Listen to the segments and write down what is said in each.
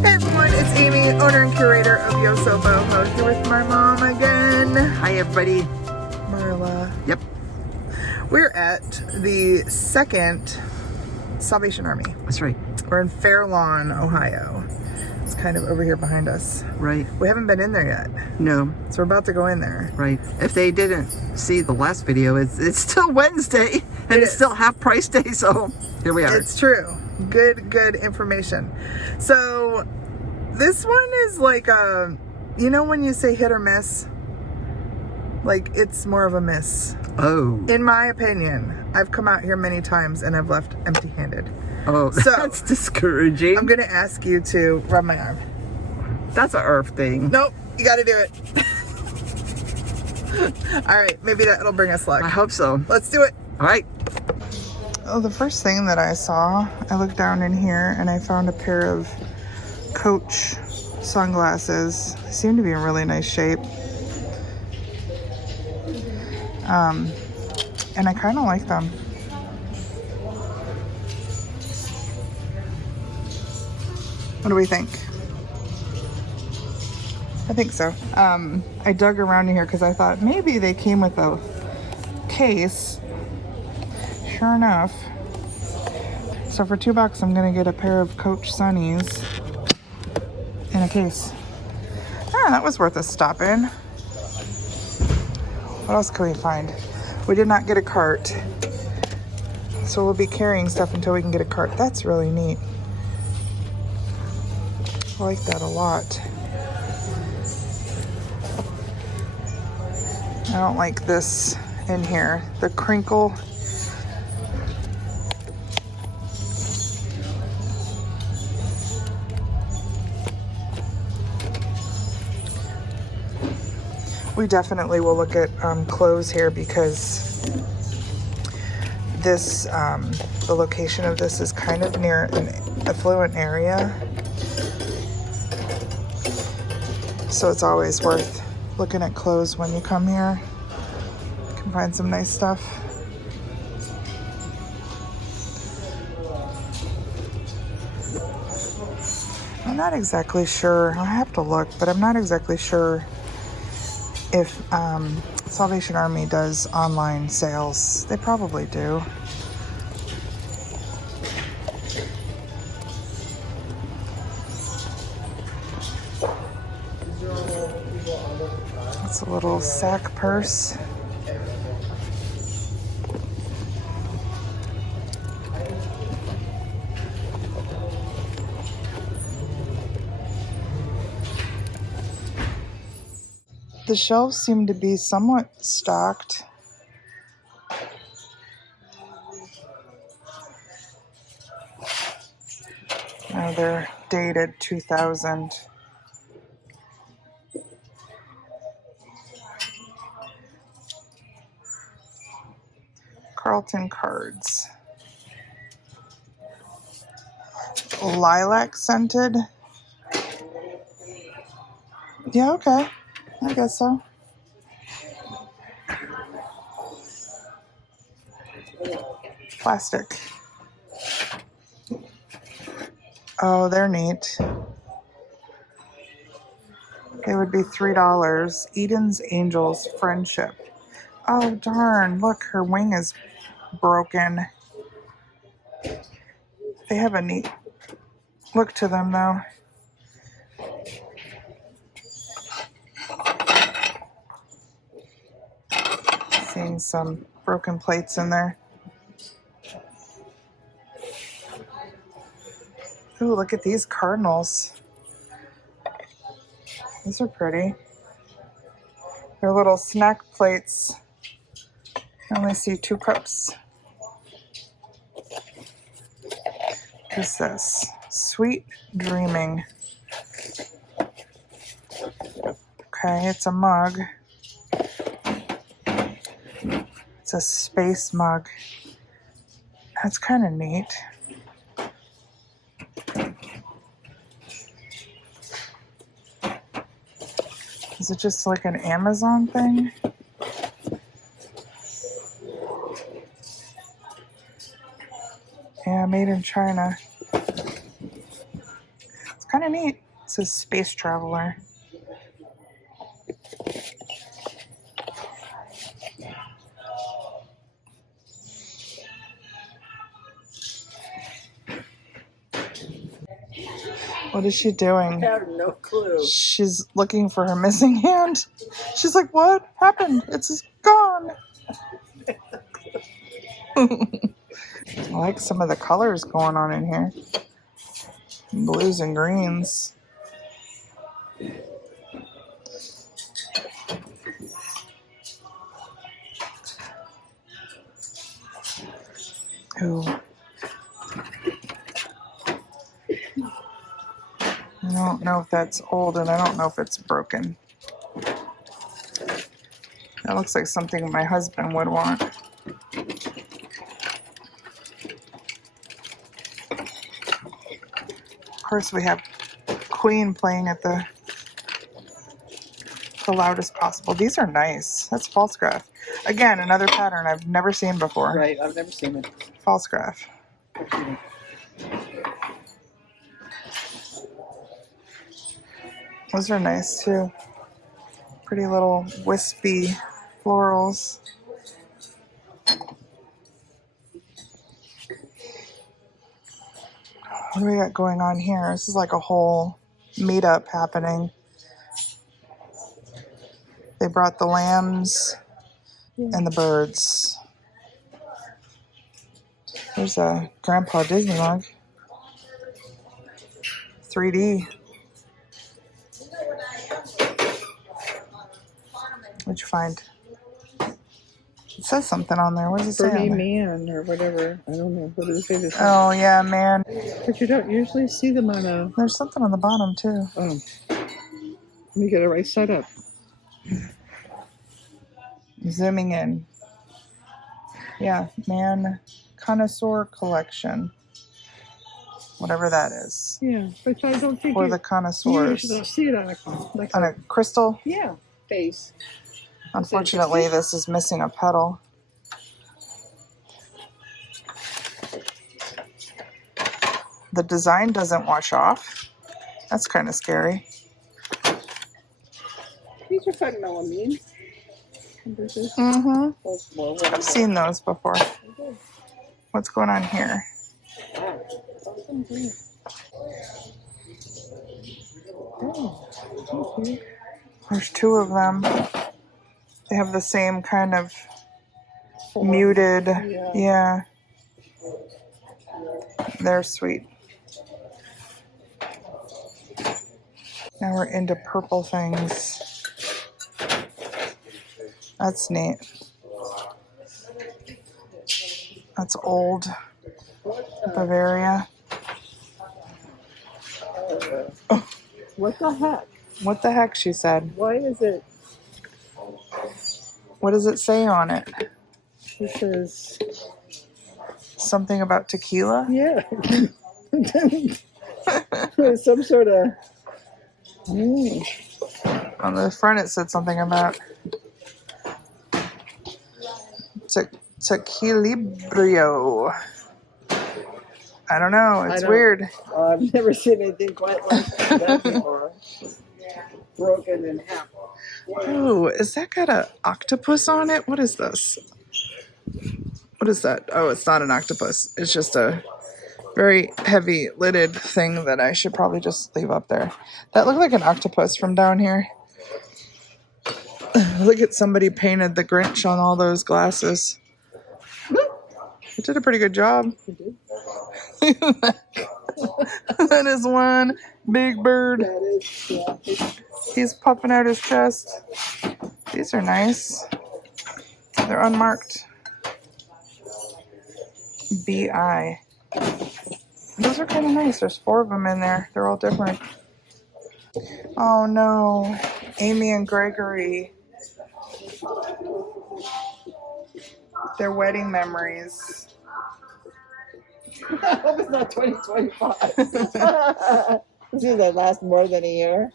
Hey everyone, it's Amy, owner and curator of Yosoboho, here with my mom again. Hi everybody. Marla. Yep. We're at the second Salvation Army. That's right. We're in Fairlawn, Ohio. It's kind of over here behind us. Right. We haven't been in there yet. No. So we're about to go in there. Right. If they didn't see the last video, it's still Wednesday and it's still half price day, so here we are. It's true. Good information. So this one is like a, you know when you say hit or miss? Like it's more of a miss. Oh. In my opinion. I've come out here many times and I've left empty-handed. So that's discouraging. I'm going to ask you to rub my arm. That's an earth thing. Nope, you got to do it. All right, maybe that'll bring us luck. I hope so. Let's do it. All right. Oh, the first thing that I saw, I looked down in here and I found a pair of Coach sunglasses. They seem to be in really nice shape. And I kind of like them. What do we think? I think so. I dug around in here because I thought maybe they came with a case. Sure enough. So for $2, I'm gonna get a pair of Coach Sunnies in a case. Ah, that was worth a stop in. What else can we find? We did not get a cart. So we'll be carrying stuff until we can get a cart. That's really neat. I like that a lot. I don't like this in here. The crinkle. We definitely will look at clothes here because this, the location of this is kind of near an affluent area. So it's always worth looking at clothes when you come here. You can find some nice stuff. I'm not exactly sure. I'll have to look, but I'm not exactly sure if Salvation Army does online sales. They probably do. It's a little sack purse. The shelves seem to be somewhat stocked. Now they're dated 2000. Carlton cards. Lilac scented. Yeah, okay. I guess so. Plastic. Oh, they're neat. They would be $3. Eden's Angels Friendship. Oh, darn. Look, her wing is broken. They have a neat look to them, though. Seeing some broken plates in there. Ooh, look at these cardinals. These are pretty. They're little snack plates. I only see 2 cups. What is this? Sweet Dreaming. Okay, it's a mug. It's a space mug. That's kind of neat. Is it just like an Amazon thing? Yeah, made in China. It's kind kind of neat. It says Space Traveler. What is she doing? I have no clue. She's looking for her missing hand. She's like, what happened? It's gone. I like some of the colors going on in here. Blues and greens. Ooh. I don't know if that's old, and I don't know if it's broken. That looks like something my husband would want. Of course, we have Queen playing at the loudest possible. These are nice. That's false graph. Again, another pattern I've never seen before. Right, I've never seen it. False graph. Those are nice too. Pretty little wispy florals. What do we got going on here? This is like a whole meetup happening. They brought the lambs and the birds. There's a Grandpa Disney mug. 3D. What'd you find? It says something on there. What does it say on there? Man or whatever. I don't know. What does it say this time? Oh, yeah, man. But you don't usually see them on a... There's something on the bottom, too. Oh. Let me get it right side up. Zooming in. Yeah, man. Connoisseur collection. Whatever that is. Yeah, but I don't think For the connoisseurs. You don't see it on On a crystal? Yeah, face. Unfortunately, this is missing a petal. The design doesn't wash off. That's kind of scary. These are fun melamine. Mm-hmm. I've seen those before. What's going on here? There's two of them. They have the same kind of muted. Yeah. They're sweet. Now we're into purple things. That's neat. That's old Bavaria. What the heck? What the heck, she said. Why is it? What does it say on it? It says... Something about tequila? Yeah. There's some sort of... On the front it said something about tequilibrio. I don't know. It's weird. I've never seen anything quite like that before. Broken in half. Oh, is that got an octopus on it? What is this? What is that? Oh, it's not an octopus. It's just a very heavy lidded thing that I should probably just leave up there. That looked like an octopus from down here. Look at somebody painted the Grinch on all those glasses. It did a pretty good job. That is one big bird. He's puffing out his chest. These are nice. They're unmarked. BI. Those are kind of nice. There's 4 of them in there. They're all different. Oh no. Amy and Gregory. Their wedding memories. I hope it's not 2025. See, that last more than a year.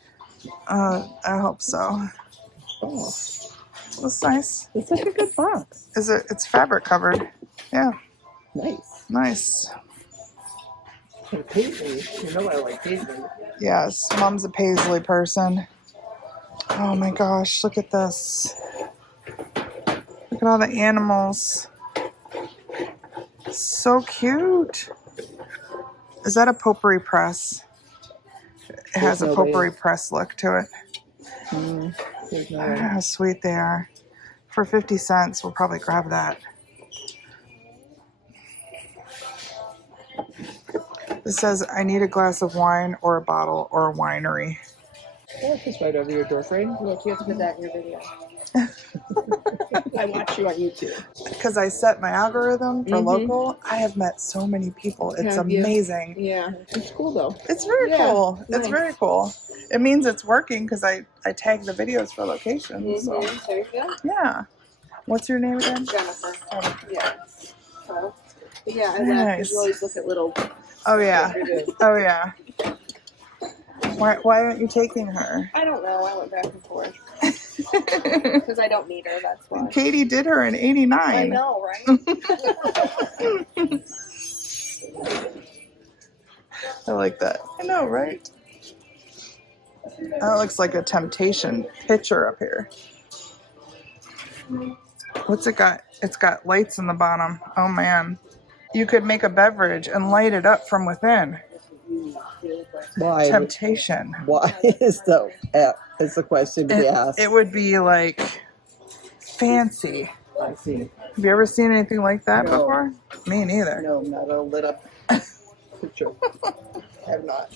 I hope so. Oh, That's nice. it's such a good box. Is it? It's fabric covered. Yeah. Nice. Nice. And Paisley, you know I like Paisley. Yes, Mom's a Paisley person. Oh my gosh, look at this. Look at all the animals. So cute. Is that a potpourri press? It has a potpourri press look to it. There's no Oh, how sweet they are. For 50 cents, we'll probably grab that. It says, I need a glass of wine or a bottle or a winery. Oh, it's just right over your door frame. Look, you have to put that in your video. I watch you on YouTube. Because I set my algorithm for local, I have met so many people. It's amazing. Yeah, it's cool though. It's very cool. Nice. It's very cool. It means it's working because I tag the videos for locations. So. There you go. Yeah. What's your name again? Jennifer. Yeah. So, yeah, I Nice. you always look at little. Oh yeah. Oh yeah. Why aren't you taking her? I don't know. I went back and forth because I don't need her. That's why. Katie did her in '89. I know, right? I like that. I know, right? That looks like a temptation picture up here. What's it got? It's got lights in the bottom. Oh man. You could make a beverage and light it up from within. Why? Temptation. Why is the question to be asked? It would be like fancy. I see. Have you ever seen anything like that No. before? Me neither. No, not a lit up picture. I have not.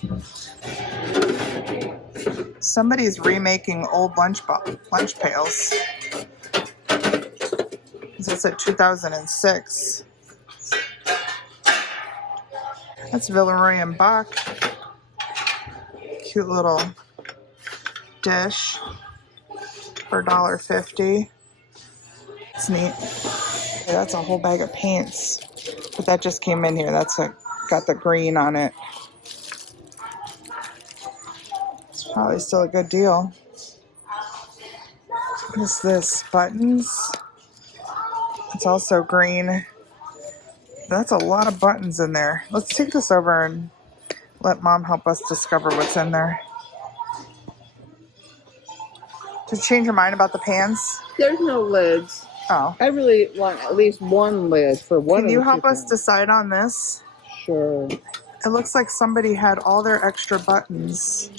Somebody's remaking old lunch pails. It's at 2006. That's Villeroy and Bach. Cute little dish for $1.50. It's neat. Okay, that's a whole bag of paints. But that just came in here. Got the green on it. It's probably still a good deal. What is this? Buttons? It's also green. That's a lot of buttons in there. Let's take this over and let Mom help us discover what's in there. Did you change your mind about the pans? There's no lids. Oh. I really want at least one lid for one. Can you help us decide on this? Sure. It looks like somebody had all their extra buttons.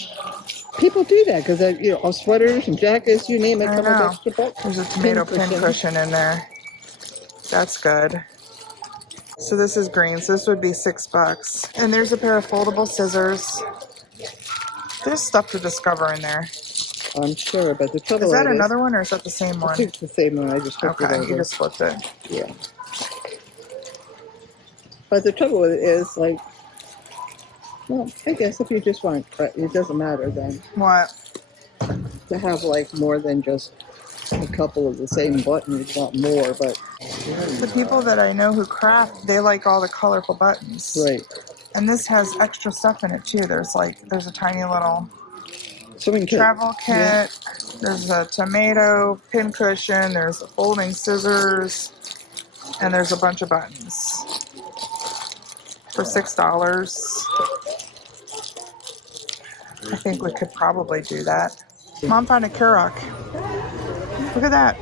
People do that because sweaters and jackets, you name it, I come know. with extra buttons. There's a tomato pin cushion in there. That's good. So this is green, so this would be $6. And there's a pair of foldable scissors. There's stuff to discover in there. I'm sure, but the trouble Is that another one or is that the same I one? think it's the same one. I just flipped it Okay, over. you just flipped it. Yeah. But the trouble with it is, like, well, I guess if you just want, it doesn't matter then What? to have like more than just a couple of the same buttons. You want more, but The people that I know who craft, they like all the colorful buttons. right. And this has extra stuff in it too. There's a tiny little Swimming kit. travel kit. Yeah. There's a tomato pin cushion. There's folding scissors. And there's a bunch of buttons. For $6. I think we could probably do that. Mom found a Kurok. Look at that.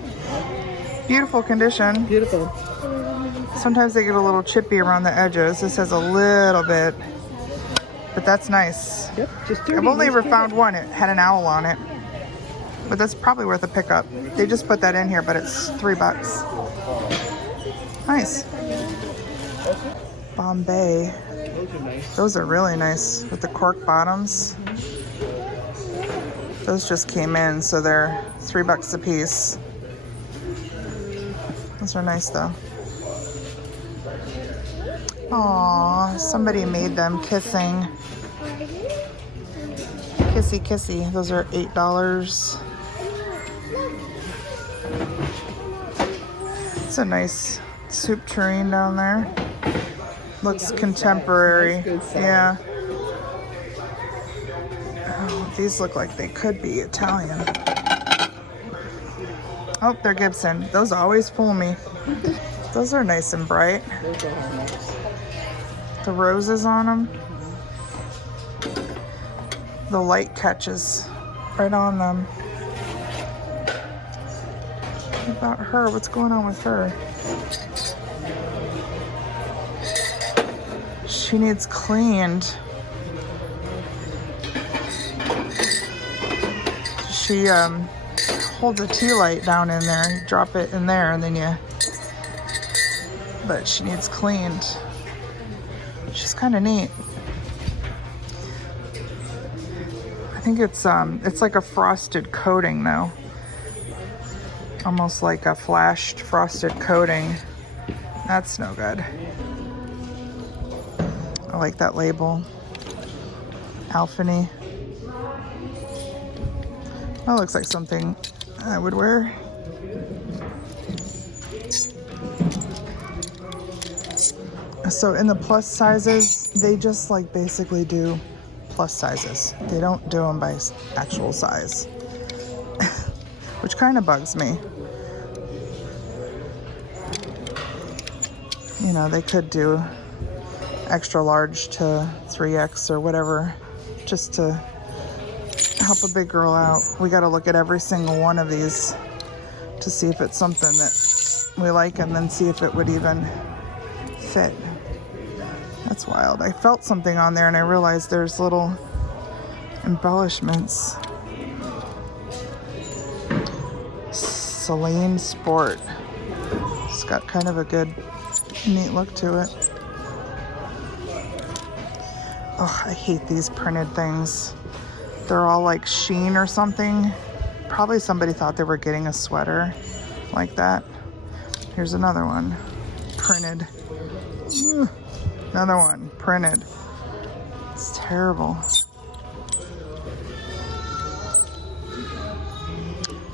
Beautiful condition. Beautiful. Sometimes they get a little chippy around the edges. This has a little bit, but that's nice. Yep. Just I've only ever found one. It had an owl on it, but that's probably worth a pickup. They just put that in here, but it's $3. Nice. Bombay. Those are really nice with the cork bottoms. Those just came in, so they're $3 a piece. Those are nice though. Aw, somebody made them kissing. Kissy kissy. Those are $8. It's a nice soup tureen down there. Looks contemporary. Yeah. Oh, these look like they could be Italian. Oh, they're Gibson. Those always fool me. Those are nice and bright. The roses on them. the light catches right on them. What about her? What's going on with her? She needs cleaned. She holds a tea light down in there. You drop it in there and then you... But she needs cleaned. She's kind of neat. I think it's like a frosted coating though. Almost like a flashed frosted coating. That's no good. I like that label. Alphany. That looks like something I would wear. So in the plus sizes, they just like basically do plus sizes. They don't do them by actual size, which kind of bugs me. You know, they could do extra large to 3X or whatever, just to help a big girl out. We got to look at every single one of these to see if it's something that we like and then see if it would even fit. That's wild. I felt something on there and I realized there's little embellishments. Celine Sport. It's got kind of a good, neat look to it. Oh, I hate these printed things. They're all like sheen or something. Probably somebody thought they were getting a sweater like that. Here's another one. Printed. Ugh. Another one. Printed. It's terrible.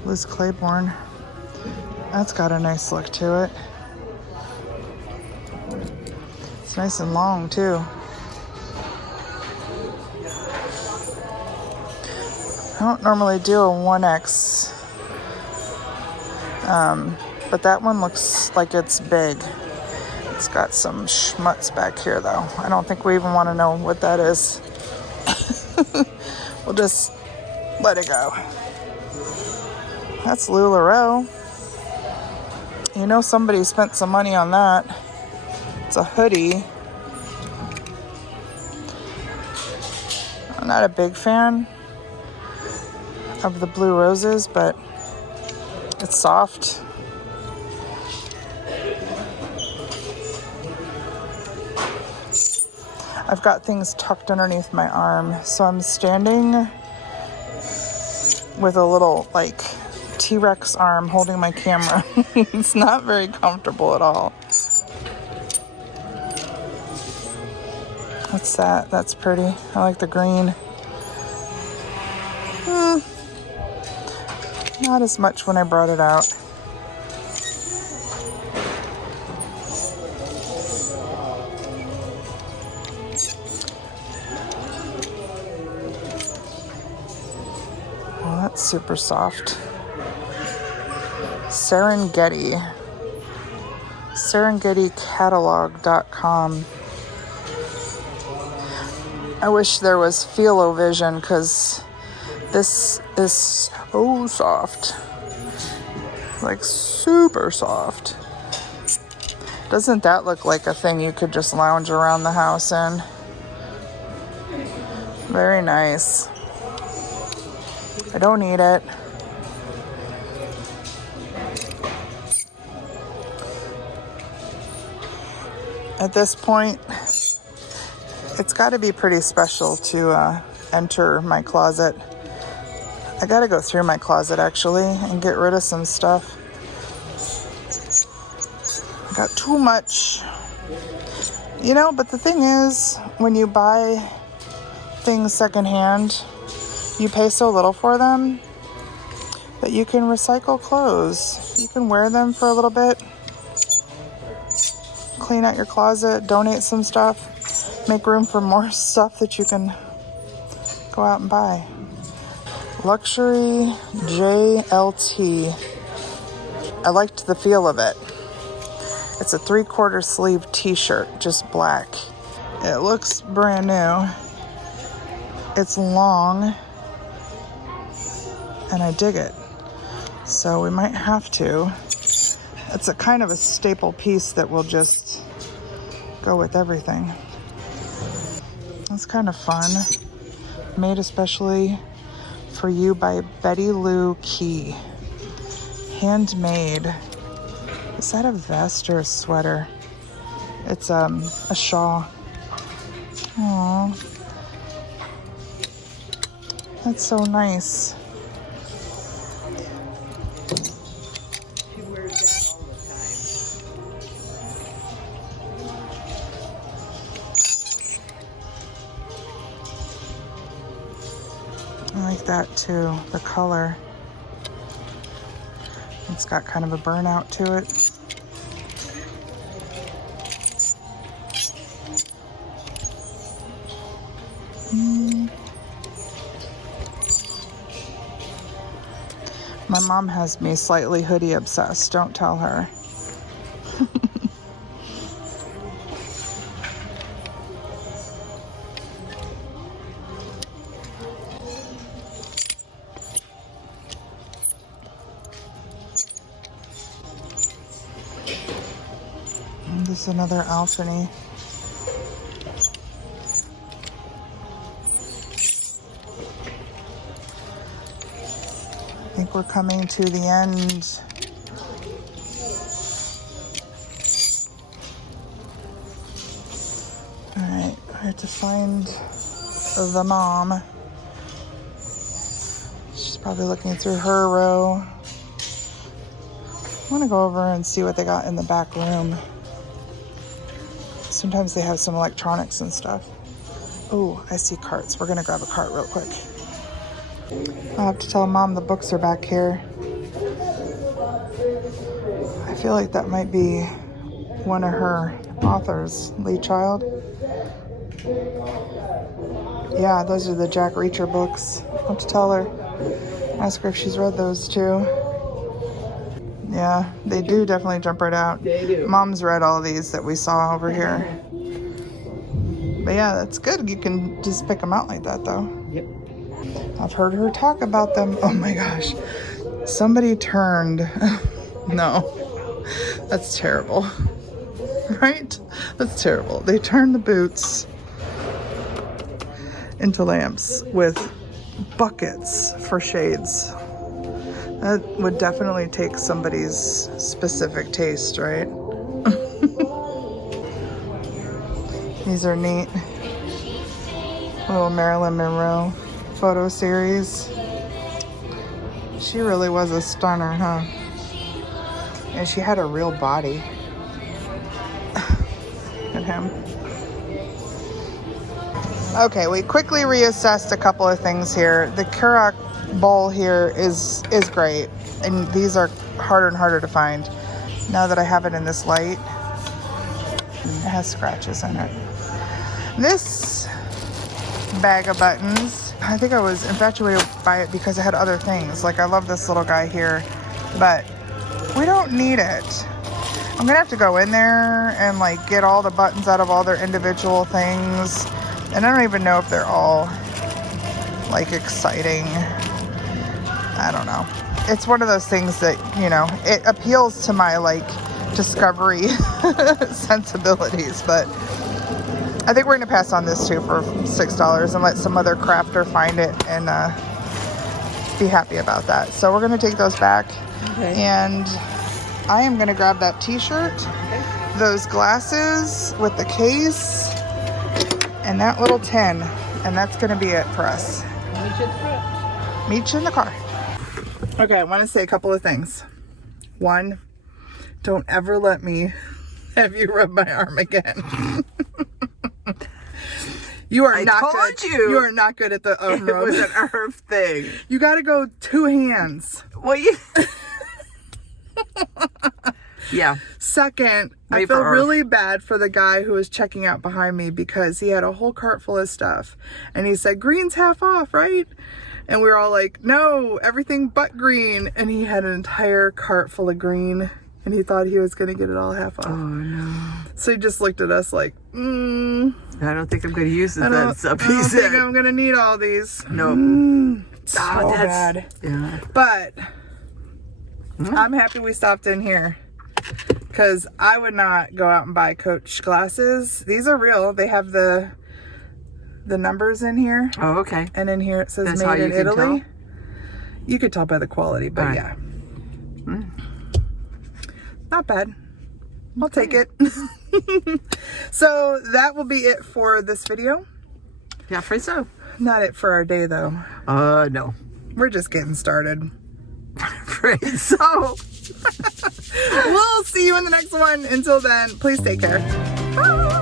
Liz Claiborne. That's got a nice look to it. It's nice and long too. I don't normally do a 1X, but that one looks like it's big. It's got some schmutz back here though. I don't think we even want to know what that is. We'll just let it go. That's LuLaRoe. You know somebody spent some money on that. It's a hoodie. I'm not a big fan of the blue roses, but it's soft. I've got things tucked underneath my arm, so I'm standing with a little like T-Rex arm holding my camera. It's not very comfortable at all. What's that? That's pretty. I like the green. Not as much when I brought it out. Oh, that's super soft. SerengetiCatalog.com. I wish there was Feel-O-Vision because this is so soft. Like super soft. Doesn't that look like a thing you could just lounge around the house in? Very nice. I don't need it. At this point, it's got to be pretty special to enter my closet. I got to go through my closet actually and get rid of some stuff. I got too much. You know, but the thing is, when you buy things secondhand, you pay so little for them that you can recycle clothes. You can wear them for a little bit, clean out your closet, donate some stuff, make room for more stuff that you can go out and buy. Luxury JLT. I liked the feel of it. It's a 3/4 sleeve t-shirt, just black. It looks brand new. it's long and I dig it. So we might have to. It's a kind of a staple piece that will just go with everything. It's kind of fun. Made especially for you by Betty Lou Key. Handmade. Is that a vest or a sweater? It's a shawl. Aww. That's so nice. She wears that all the time. I like that too, the color. It's got kind of a burnout to it. My mom has me slightly hoodie obsessed, don't tell her. And this is another Alphany. I think we're coming to the end. All right, I have to find the mom. She's probably looking through her row. I want to go over and see what they got in the back room. Sometimes they have some electronics and stuff. Oh, I see carts. We're gonna grab a cart real quick. I'll have to tell Mom the books are back here. I feel like that might be one of her authors, Lee Child. Yeah, those are the Jack Reacher books. I'll have to tell her. Ask her if she's read those too. Yeah, they do definitely jump right out. They do. Mom's read all of these that we saw over here. But yeah, that's good. You can just pick them out like that though. Yep. I've heard her talk about them. Oh my gosh. Somebody turned. No. That's terrible. Right? That's terrible. They turned the boots into lamps with buckets for shades. That would definitely take somebody's specific taste, right? These are neat. Little Marilyn Monroe photo series. She really was a stunner, huh? And she had a real body. At him. Okay, we quickly reassessed a couple of things here. The Keurig bowl here is great, and these are harder and harder to find. Now that I have it in this light, it has scratches in it. This bag of buttons, I think I was infatuated by it because it had other things. Like I love this little guy here, but we don't need it. I'm gonna have to go in there and like get all the buttons out of all their individual things. And I don't even know if they're all like exciting. I don't know. It's one of those things that, you know, it appeals to my like discovery sensibilities, but I think we're gonna pass on this too for $6 and let some other crafter find it and be happy about that. So we're gonna take those back. Okay. And I am gonna grab that t-shirt, those glasses with the case, and that little tin, and that's gonna be it for us. Meet you in the car. Okay, I want to say a couple of things. One, don't ever let me have you rub my arm again. You are not good. You are not good at the arm rub. It was an herb thing. You got to go 2 hands. Well, you... Yeah. Second, I feel really bad for the guy who was checking out behind me because he had a whole cart full of stuff. And he said, green's half off, right? And we were all like, no, everything but green. And he had an entire cart full of green. And he thought he was going to get it all half off. Oh, no. So he just looked at us like, I don't think I'm going to use it. I don't think I'm going to need all these. No. So bad. Yeah. But I'm happy we stopped in here because I would not go out and buy Coach glasses. These are real. They have the numbers in here. Oh, okay. And in here it says That's how made in you can Italy. tell? You could tell by the quality, but Right. yeah. Not bad. I'll take it. So that will be it for this video. Yeah, afraid so. Not it for our day though. No. We're just getting started. Afraid so. We'll see you in the next one. Until then, please take care. Bye.